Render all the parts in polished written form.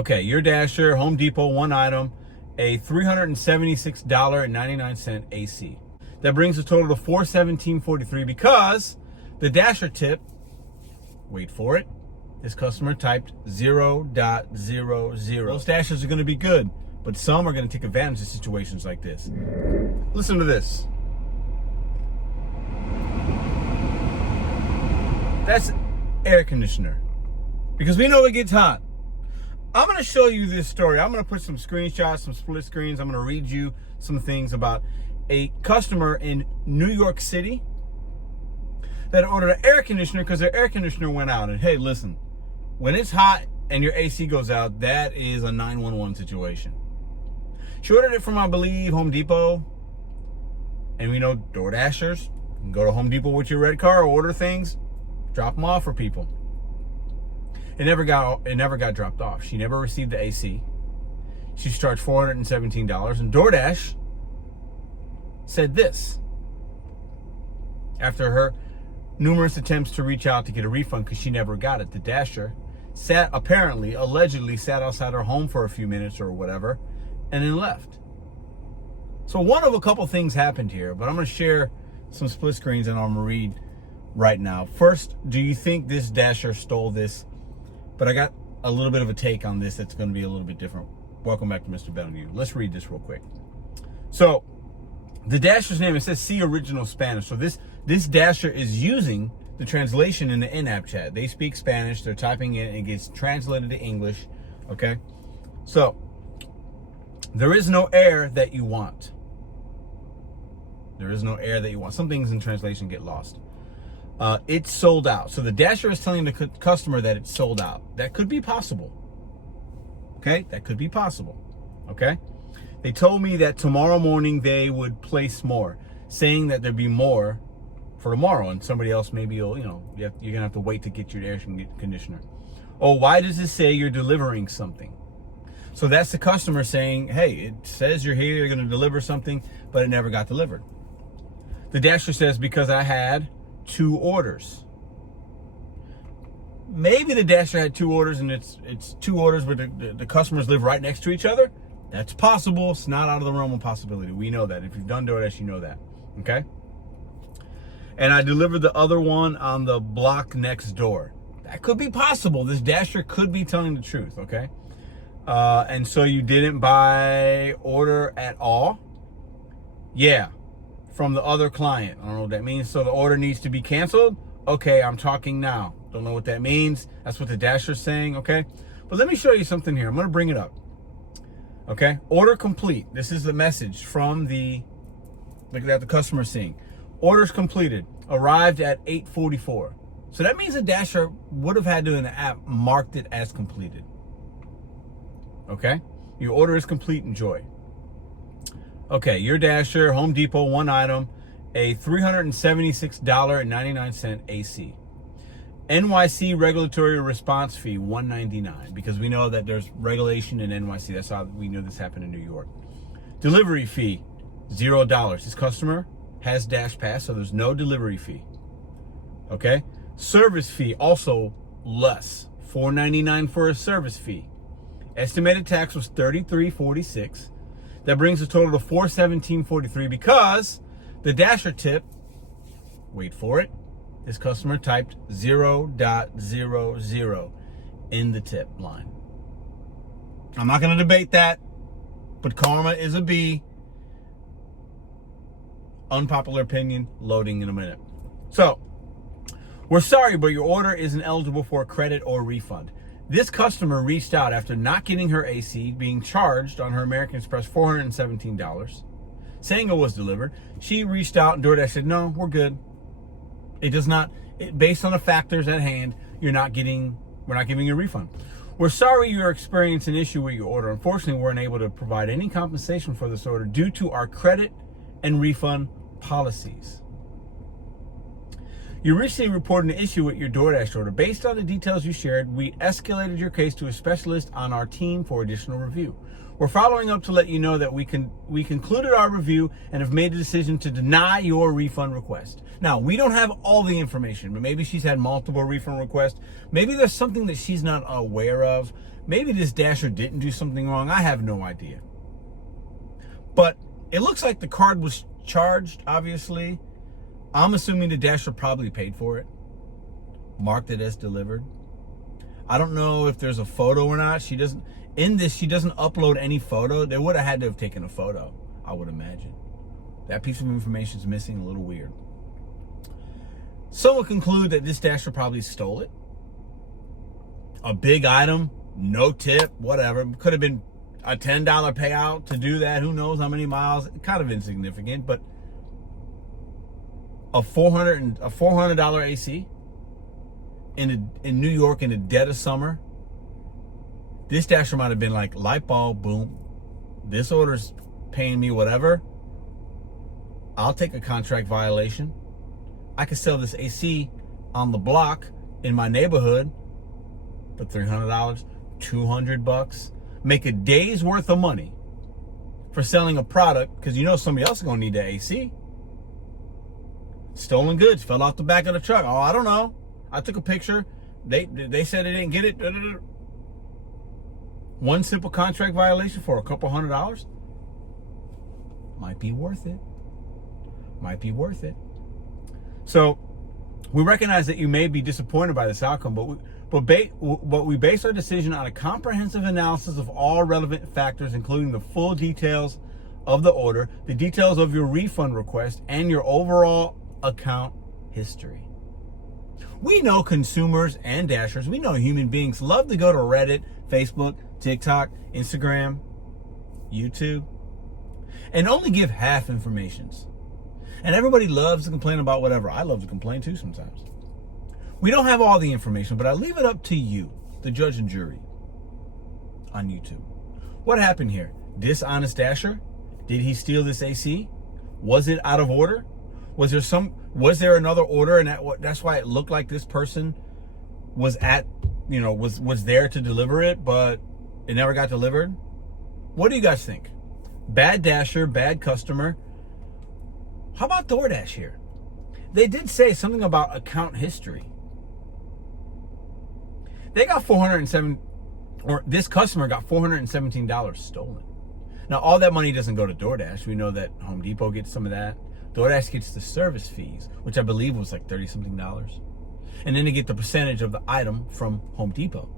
Okay, your Dasher, Home Depot, one item, a $376.99 AC. That brings the total to $417.43 because the Dasher tip, wait for it, this customer typed 0.00. Most Dashers are going to be good, but some are going to take advantage of situations like this. Listen to this. That's air conditioner. Because we know it gets hot. I'm going to show you this story. I'm going to put some screenshots, some split screens. I'm going to read you some things about a customer in New York City that ordered an air conditioner because their air conditioner went out. And hey, listen, when it's hot and your AC goes out, that is a 911 situation. She ordered it from, I believe, Home Depot. And we know DoorDashers. You can go to Home Depot with your red car, order things, drop them off for people. It never got dropped off. She never received the AC. She's charged $417. And DoorDash said this after her numerous attempts to reach out to get a refund because she never got it. The Dasher allegedly sat outside her home for a few minutes or whatever and then left. So one of a couple things happened here, but I'm going to share some split screens and I'm going to read right now. First, do you think this Dasher stole this? But I got a little bit of a take on this that's going to be a little bit different. Welcome back to Mr.BetonYou. Let's read this real quick. So the Dasher's name, it says see original Spanish. So this Dasher is using the translation in the in-app chat. They speak Spanish. They're typing in and it gets translated to English. Okay. So there is no air that you want. There is no air that you want. Some things in translation get lost. It's sold out. So the Dasher is telling the customer that it's sold out. That could be possible. Okay. That could be possible. Okay. They told me that tomorrow morning they would place more, saying that there'd be more for tomorrow, and somebody else maybe you're gonna have to wait to get your air conditioner. Oh, why does it say you're delivering something? So that's the customer saying, hey, it says you're here, you're gonna deliver something, but it never got delivered. The Dasher says because I had 2 orders. Maybe the Dasher had 2 orders and it's 2 orders where the customers live right next to each other. That's possible. It's not out of the realm of possibility. We know that. If you've done DoorDash, you know that. Okay? And I delivered the other one on the block next door. That could be possible. This Dasher could be telling the truth. Okay? And so you didn't buy order at all? Yeah. From the other client. I don't know what that means. So the order needs to be canceled? Okay, I'm talking now. Don't know what that means. That's what the Dasher's saying. Okay? But let me show you something here. I'm going to bring it up. Okay, order complete. This is the message from look at the customer seeing. Orders completed. Arrived at 8:44. So that means the Dasher would have had to in the app marked it as completed. Okay, your order is complete. Enjoy. Okay, your Dasher, Home Depot, one item, a $376.99 AC. NYC regulatory response fee, $199, because we know that there's regulation in NYC. That's how we know this happened in New York. Delivery fee, $0. This customer has Dash Pass, so there's no delivery fee. Okay? Service fee, also less, $4.99 for a service fee. Estimated tax was $33.46. That brings the total to $417.43 because the Dasher tip, wait for it, this customer typed 0.00 in the tip line. I'm not going to debate that, but karma is a B. Unpopular opinion, loading in a minute. So, we're sorry, but your order isn't eligible for a credit or refund. This customer reached out after not getting her AC, being charged on her American Express $417, saying it was delivered. She reached out and DoorDash said, no, we're good. It does not, based on the factors at hand, we're not giving you a refund. We're sorry you're experiencing an issue with your order. Unfortunately, we're unable to provide any compensation for this order due to our credit and refund policies. You recently reported an issue with your DoorDash order. Based on the details you shared, we escalated your case to a specialist on our team for additional review. We're following up to let you know that we concluded our review and have made a decision to deny your refund request. Now, we don't have all the information, but maybe she's had multiple refund requests. Maybe there's something that she's not aware of. Maybe this Dasher didn't do something wrong. I have no idea. But it looks like the card was charged, obviously. I'm assuming the Dasher probably paid for it, marked it as delivered. I don't know if there's a photo or not. She doesn't upload any photo. They would have had to have taken a photo, I would imagine. That piece of information is missing, a little weird. Some will conclude that this Dasher probably stole it. A big item, no tip, whatever. Could have been a $10 payout to do that. Who knows how many miles? Kind of insignificant, but a $400 AC in New York in the dead of summer. This Dasher might have been like, light bulb, boom. This order's paying me whatever. I'll take a contract violation. I could sell this AC on the block in my neighborhood for $300, $200. Make a day's worth of money for selling a product, because you know somebody else is going to need the AC. Stolen goods, fell off the back of the truck. Oh, I don't know. I took a picture. They said they didn't get it. One simple contract violation for a couple $100 might be worth it. Might be worth it. So we recognize that you may be disappointed by this outcome, but we base our decision on a comprehensive analysis of all relevant factors, including the full details of the order, the details of your refund request, and your overall account history. We know consumers and Dashers, we know human beings love to go to Reddit, Facebook, TikTok, Instagram, YouTube, and only give half informations. And everybody loves to complain about whatever. I love to complain too sometimes. We don't have all the information, but I leave it up to you, the judge and jury, on YouTube. What happened here? Dishonest Dasher? Did he steal this AC? Was it out of order? Was there another order, and that's why it looked like this person was was there to deliver it, but it never got delivered? What do you guys think? Bad Dasher, bad customer. How about DoorDash here? They did say something about account history. They got this customer got $417 stolen. Now, all that money doesn't go to DoorDash. We know that Home Depot gets some of that. DoorDash gets the service fees, which I believe was like $30-something. And then they get the percentage of the item from Home Depot.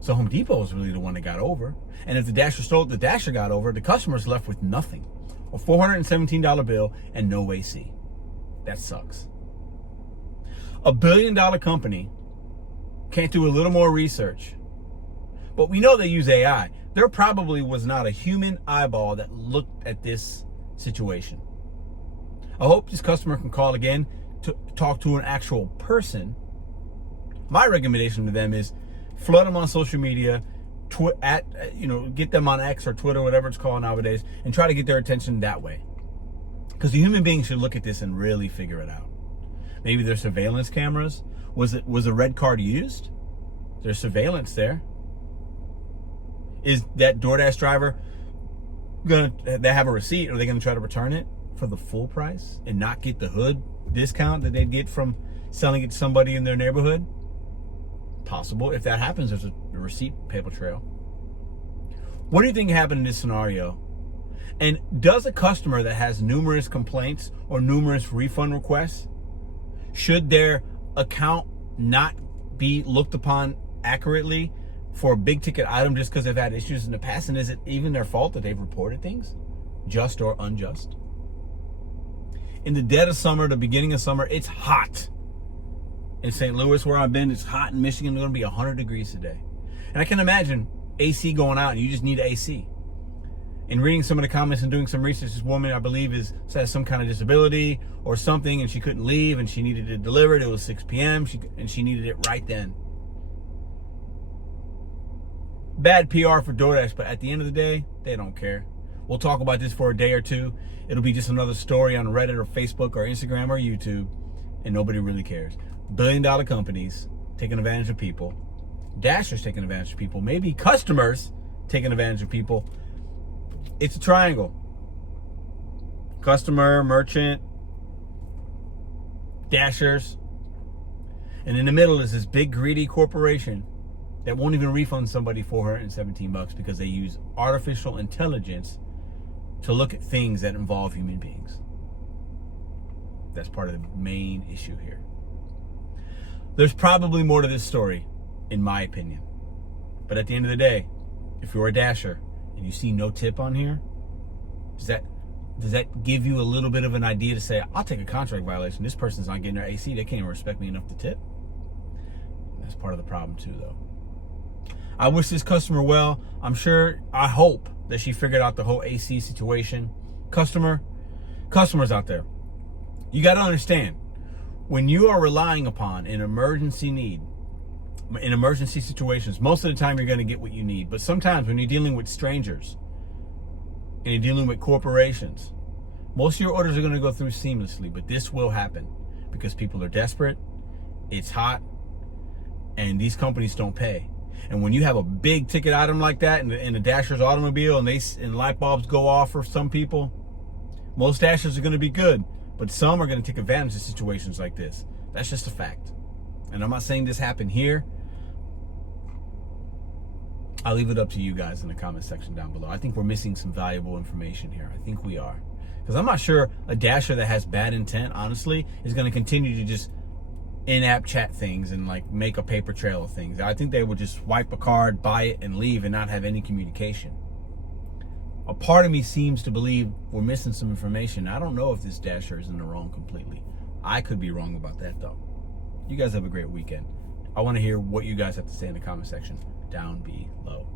So Home Depot was really the one that got over. And if the Dasher stole it, the Dasher got over. The customer's left with nothing. A $417 bill and no AC. That sucks. $1 billion company can't do a little more research. But we know they use AI. There probably was not a human eyeball that looked at this situation. I hope this customer can call again to talk to an actual person. My recommendation to them is flood them on social media, get them on X or Twitter, whatever it's called nowadays, and try to get their attention that way. Because the human being should look at this and really figure it out. Maybe there's surveillance cameras. Was a red card used? There's surveillance there. Is that DoorDash driver they have a receipt? Are they gonna try to return it for the full price and not get the hood discount that they'd get from selling it to somebody in their neighborhood? Possible. If that happens, there's a receipt paper trail. What do you think happened in this scenario? And does a customer that has numerous complaints or numerous refund requests, should their account not be looked upon accurately for a big ticket item just because they've had issues in the past? And is it even their fault that they've reported things, just or unjust? In the dead of summer, the beginning of summer, it's hot. In St. Louis, where I've been, it's hot. In Michigan, it's going to be 100 degrees today. And I can imagine AC going out and you just need AC. In reading some of the comments and doing some research, this woman, I believe, has some kind of disability or something, and she couldn't leave, and she needed it delivered. It was 6 p.m., and she needed it right then. Bad PR for DoorDash, but at the end of the day, they don't care. We'll talk about this for a day or two. It'll be just another story on Reddit or Facebook or Instagram or YouTube. and nobody really cares. Billion-dollar companies taking advantage of people. Dashers taking advantage of people. Maybe customers taking advantage of people. It's a triangle. Customer, merchant, Dashers. And in the middle is this big greedy corporation that won't even refund somebody $417 because they use artificial intelligence to look at things that involve human beings. That's part of the main issue here. There's probably more to this story, in my opinion. But at the end of the day, if you're a Dasher and you see no tip on here, does that give you a little bit of an idea to say, I'll take a contract violation. This person's not getting their AC. They can't even respect me enough to tip. That's part of the problem too, though. I wish this customer well. I hope that she figured out the whole AC situation. Customers out there, you got to understand, when you are relying upon an emergency need, in emergency situations, most of the time you're going to get what you need. But sometimes when you're dealing with strangers and you're dealing with corporations, most of your orders are going to go through seamlessly. But this will happen because people are desperate, it's hot, and these companies don't pay. And when you have a big ticket item like that in the Dasher's automobile and light bulbs go off for some people, most Dashers are going to be good, but some are going to take advantage of situations like this. That's just a fact. And I'm not saying this happened here. I'll leave it up to you guys in the comment section down below. I think we're missing some valuable information here. I think we are. Because I'm not sure a Dasher that has bad intent, honestly, is going to continue to just in-app chat things and like make a paper trail of things. I think they would just swipe a card, buy it, and leave and not have any communication. A part of me seems to believe we're missing some information. I don't know if this Dasher is in the wrong completely. I could be wrong about that though. You guys have a great weekend. I want to hear what you guys have to say in the comment section down below.